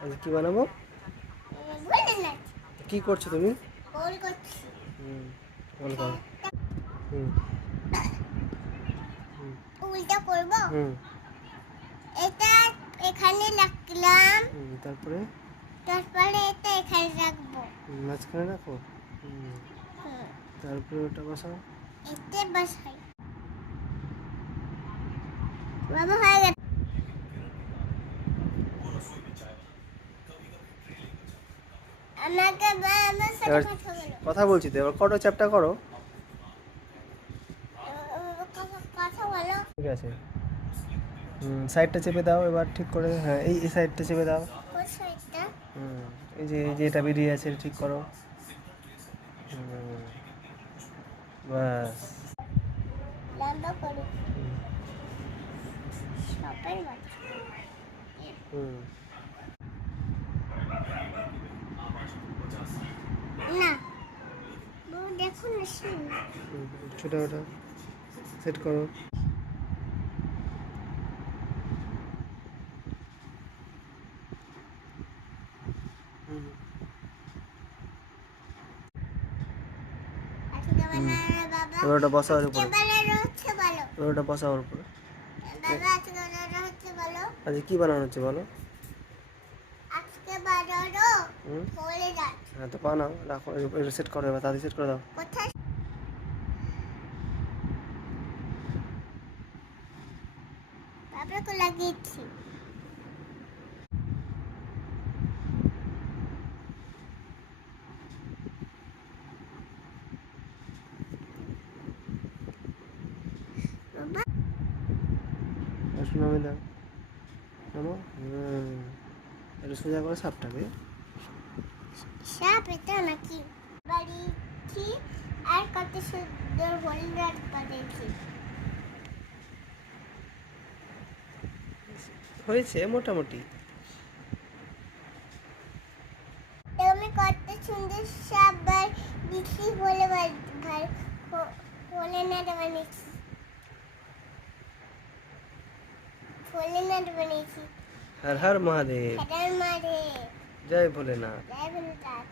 আজকে কি বানাবো? কি করছো তুমি? হুম, বল কর। হুম হুম উল্টা করব। হুম এটা এখানে রাখলাম, তারপরে তারপরে এটা এখানে রাখবো। মাঝখানে রাখো। হুম, হুম, তারপরে ওটা বসাও। এতে বসাই। বাবা হয়ে গেছে। আমাকে আমার সাথে এবার কথা বলো। কথা বলছি তো, এবার কটো চ্যাপ্টার করো। কথা বলো। ঠিক আছে। সাইডটা চেপে দাও এবার ঠিক করে। হ্যাঁ, এই সাইডটা চেপে দাও। কোন সাইডটা? হুম, এই যে এটা বেরিয়ে আছে এটা ঠিক করো। হুম, বাস। লম্বা করো। হুম সবের মাঝখানে। হুম না, বউ দেখো না শুন। ছোটা ওটা সেট করো। হুম আজকে হুম বানানো বাবা। এবার ওটা বসাও ওর আজকে উপরে। বানানো হচ্ছে বলো। এবার ওটা বসাও ওর উপরে। বাবা আজকে বানানো হচ্ছে বলো। আজকে কি বানানো হচ্ছে বলো? আজকে বানানো হুম হয়ে যাচ্ছে। হ্যাঁ, তো বানাও, রাখো, এটা সেট করো, এবার তাড়াতাড়ি সেট করে দাও। কোথায়? বাবাকে লাগিয়েছি। বাবা একটু নামে দাও, নামো। একটু সোজা করে সাপটাকে। সাপ এটা নাকি? বাড়িছি আর কত সুন্দর হলুদ করেছি। হয়েছে মোটামুটি। তুমি কত সুন্দর সাপ দিচ্ছি বলে ঘর বলে না বানিয়েছি। বলে না বানিয়েছি। হর হর মহাদেব। খেলার মাঠে জয় ভোলেনাথ। জয় ভোলেনাথ।